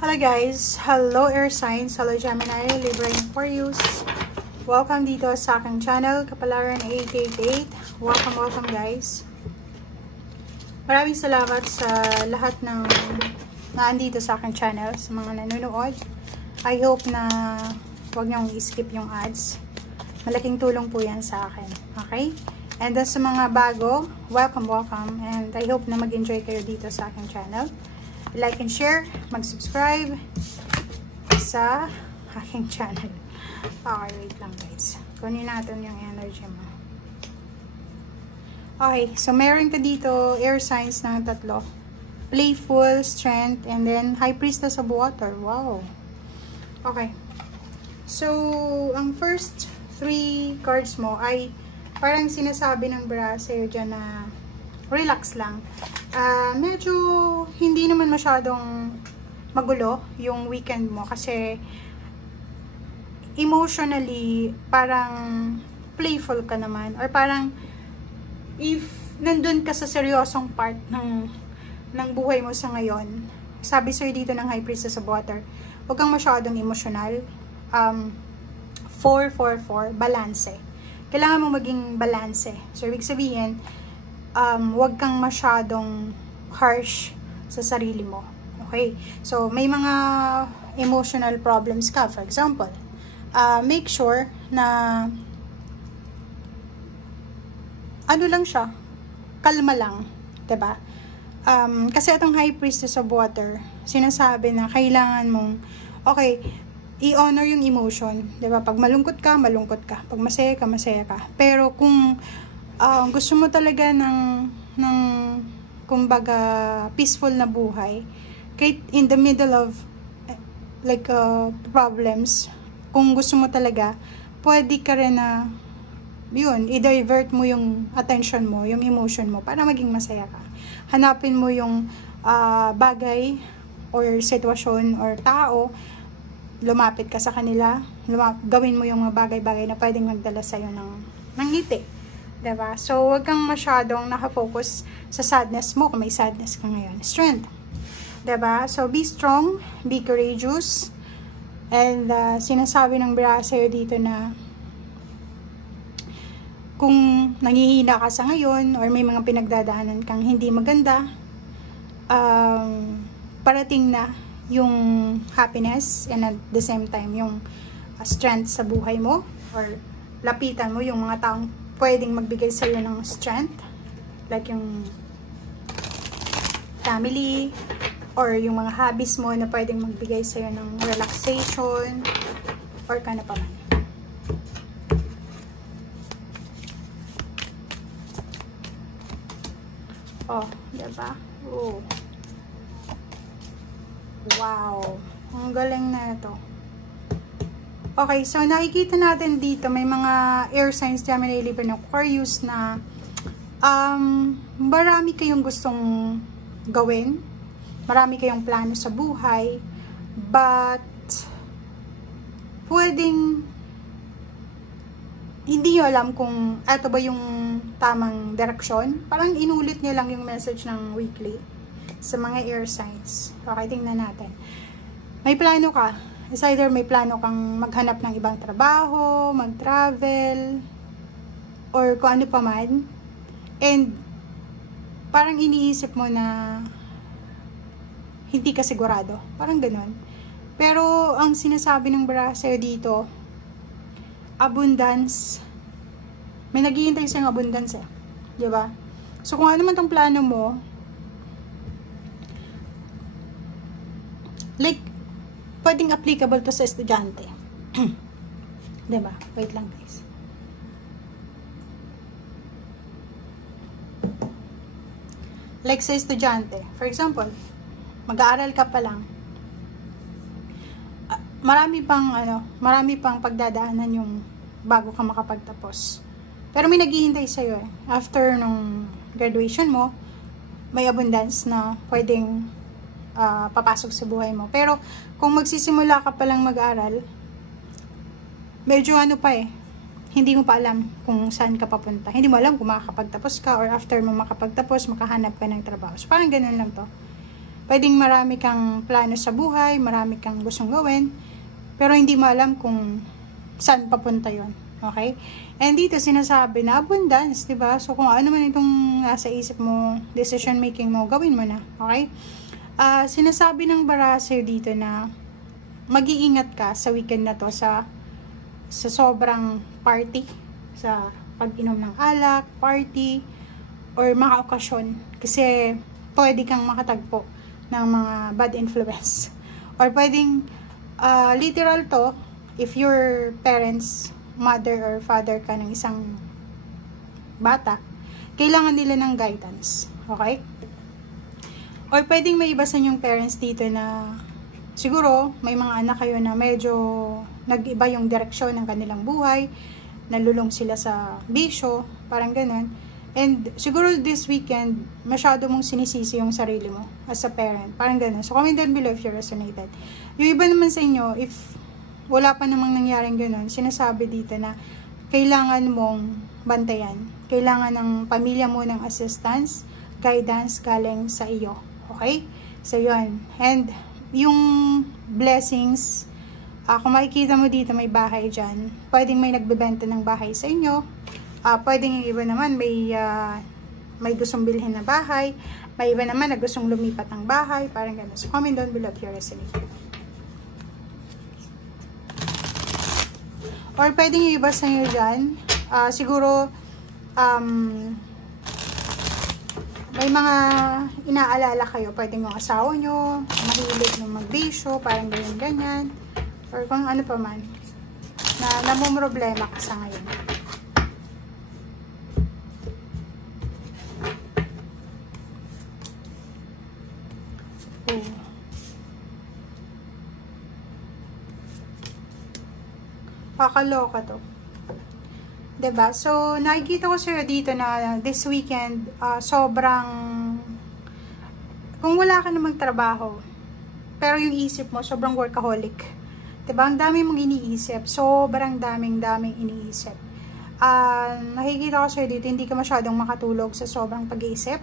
Hello guys! Hello Air Signs! Hello Gemini! Libra Aquarius! Welcome dito sa aking channel, Kapalaran 888. Welcome guys! Maraming salamat sa lahat ng naandito sa aking channel, sa mga nanonood. I hope na huwag niyong i-skip yung ads. Malaking tulong po yan sa akin. Okay? And sa mga bago, welcome! And I hope na mag-enjoy kayo dito sa aking channel. Like and share, mag-subscribe sa aking channel. Okay, wait lang guys. Kunin natin yung energy mo. Okay, so meron ka dito air signs ng tatlo. Playful, strength, and then high priestess of water. Wow. Okay. So, ang first 3 cards mo ay parang sinasabi ng braso dyan na relax lang. Medyo hindi naman masyadong magulo yung weekend mo kasi emotionally parang playful ka naman or parang if nandun ka sa seryosong part ng buhay mo sa ngayon, sabi sa'yo dito ng high priestess of water, huwag kang masyadong emotional. 4-4-4, balanse. Kailangan mo maging balanse. So, ibig sabihin, huwag kang masyadong harsh sa sarili mo. Okay? So, may mga emotional problems ka. For example, make sure na ano lang siya, kalma lang. Diba? Kasi itong high priestess of water, sinasabi na kailangan mong, okay, i-honor yung emotion. Diba? Pag malungkot ka, malungkot ka. Pag masaya ka, masaya ka. Pero kung gusto mo talaga ng kumbaga peaceful na buhay, kahit in the middle of like problems, kung gusto mo talaga, pwede ka rin na yun, i-divert mo yung attention mo, yung emotion mo para maging masaya ka. Hanapin mo yung bagay or sitwasyon or tao, lumapit ka sa kanila, gawin mo yung mga bagay-bagay na pwedeng magdala sa'yo ng ngiti. Diba? So, huwag kang masyadong nakafocus sa sadness mo kung may sadness ka ngayon. Strength. Diba? So, be strong, be courageous, and sinasabi ng bira sa'yo dito na kung nangihina ka sa ngayon or may mga pinagdadaanan kang hindi maganda, parating na yung happiness and at the same time yung strength sa buhay mo or lapitan mo yung mga taong pwedeng magbigay sa'yo ng strength, like yung family, or yung mga hobbies mo na pwedeng magbigay sa'yo ng relaxation, or kano pa man. Oh, diba? Oh. Wow. Ang galing na ito. Okay, so nakikita natin dito may mga air signs, Gemini, Libra, Aquarius na marami kayong gustong gawin, marami kayong plano sa buhay, but pwedeng hindi nyo alam kung eto ba yung tamang direksyon. Parang inulit nyo lang yung message ng weekly sa mga air signs. Okay, tingnan natin. May plano ka. It's either may plano kang maghanap ng ibang trabaho, mag-travel, or kung ano pa man. And, parang iniisip mo na hindi ka sigurado. Parang ganun. Pero, ang sinasabi ng braso dito, abundance. May naghihintay sa'yo ng abundance eh. Diba? So, kung ano man tong plano mo, like, pwedeng applicable to sa estudyante. Diba? Wait lang guys. Like sa estudyante. For example, mag-aaral ka pa lang. Marami pang pagdadaanan yung bago ka makapagtapos. Pero may naghihintay sa'yo eh. After nung graduation mo, may abundance na pwedeng papasok sa buhay mo. Pero, kung magsisimula ka palang mag-aral, medyo hindi mo pa alam kung saan ka papunta. Hindi mo alam kung makakapagtapos ka or after mo makapagtapos, makahanap ka ng trabaho. So, parang ganun lang to. Pwedeng marami kang plano sa buhay, marami kang gustong gawin, pero hindi mo alam kung saan papunta yon. Okay? And dito sinasabi na abundance, diba? So kung ano man itong nasa isip mo, decision making mo, gawin mo na. Okay? Sinasabi ng baraso dito na mag-iingat ka sa weekend na to sa sobrang party, sa pag-inom ng alak, party, or mga okasyon. Kasi pwede kang makatagpo ng mga bad influence. Or pwedeng, literal to, if your parents, mother or father ka ng isang bata, kailangan nila ng guidance. Okay? Or pwedeng may iba sa inyong parents dito na siguro may mga anak kayo na medyo nag-iba yung direksyon ng kanilang buhay, nalulong sila sa bisyo, parang ganun. And siguro this weekend, masyado mong sinisisi yung sarili mo as a parent. Parang ganun. So comment down below if you resonated. Yung iba naman sa inyo, if wala pa namang nangyaring ganun, sinasabi dito na kailangan mong bantayan. Kailangan ng pamilya mo ng assistance, guidance galing sa iyo. Okay? So yun. And yung blessings, kung makikita mo dito may bahay dyan, pwedeng may nagbebenta ng bahay sa inyo. Pwedeng yung iba naman may gustong bilhin na bahay, may iba naman na gustong lumipat ng bahay, parang gano'n. So comment down below if you resonate. Or pwedeng yung iba sa inyo dyan, siguro may mga inaalala kayo, pwedeng yung asawa nyo, mahilig ng magbisyo, parang ganyan, or kung ano pa man, na namumroblema ka sa ngayon. Kakaloka to. Diba? So, nakikita ko sa'yo dito na this weekend, sobrang, kung wala ka namang trabaho, pero yung isip mo, sobrang workaholic. Diba? Ang dami mong iniisip. Sobrang daming iniisip. Nakikita ko sa'yo dito, hindi ka masyadong makatulog sa sobrang pag-iisip.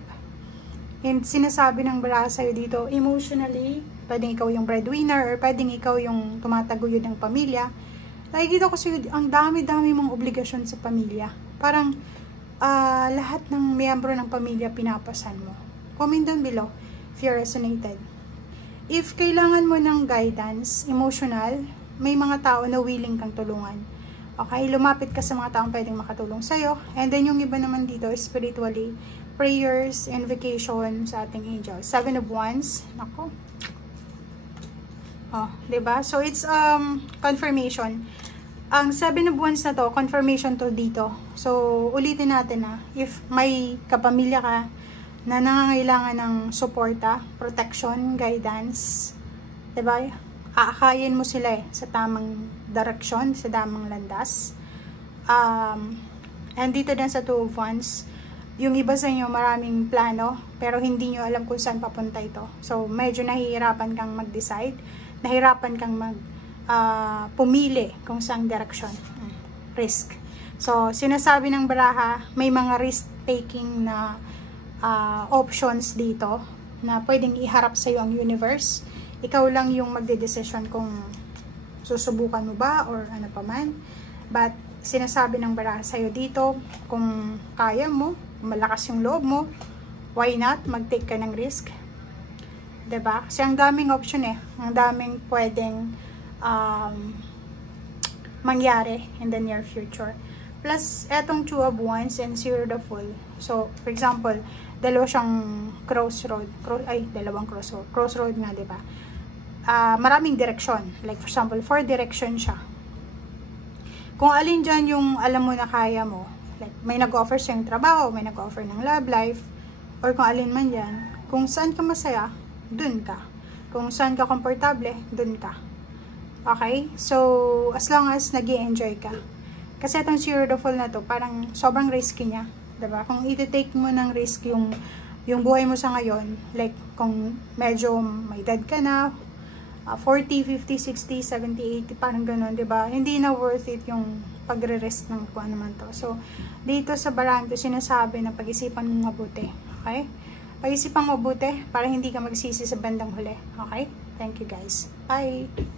And sinasabi ng bara sa'yo dito, emotionally, pwedeng ikaw yung breadwinner, or pwedeng ikaw yung tumataguyod ng pamilya. Nakikita ko sa'yo, ang dami-dami mong obligasyon sa pamilya. Parang, lahat ng miyembro ng pamilya pinapasan mo. Comment down below if you resonated. If kailangan mo ng guidance, emotional, may mga tao na willing kang tulungan. Okay, lumapit ka sa mga taong pwedeng makatulong sa'yo. And then yung iba naman dito, spiritually, prayers, invocation sa ating angel. 7 of Wands. Nako. Oh, diba? So, it's confirmation. Ang 7 of Wands na to, confirmation to dito. So, ulitin natin na, if may kapamilya ka na nangangailangan ng suporta, protection, guidance, diba? Aakayin mo sila sa tamang direksyon, sa tamang landas. And dito din sa 2 of Wands, yung iba sa inyo maraming plano, pero hindi nyo alam kung saan papunta ito. So, medyo nahihirapan kang mag-decide, nahirapan kang pumili kung saang direksyon. Risk. So, sinasabi ng baraha, may mga risk-taking na options dito na pwedeng iharap sa iyo ang universe. Ikaw lang yung magde-decision kung susubukan mo ba or ano pa man. But, sinasabi ng baraha sa iyo dito, kung kaya mo, malakas yung loob mo, why not? Mag-take ka ng risk. Diba? Kasi ang daming option ang daming pwedeng mangyari in the near future. Plus, etong 2 of Wands and 0 the Fool. So, for example, dalawa siyang crossroad. Dalawang crossroad. Crossroad nga, diba? Maraming direksyon. Like, for example, 4 direction siya. Kung alin dyan yung alam mo na kaya mo, like, may nag-offer siyang trabaho, may nag-offer ng love life, or kung alin man dyan, kung saan ka masaya, dun ka. Kung saan ka komportable, dun ka. Okay? So, as long as nag-i-enjoy ka. Kasi itong 0 the Fool na to, parang sobrang risky niya. Diba? Kung iti-take mo ng risk yung buhay mo sa ngayon, like, kung medyo may edad ka na, 40, 50, 60, 70, 80, parang ganun, diba? Hindi na worth it yung pagre-risk ng kung ano man to. So, dito sa barang to, sinasabi na pag-isipan mo mabuti. Okay? Paisipang mabuti para hindi ka magsisi sa bandang huli. Okay? Thank you guys. Bye!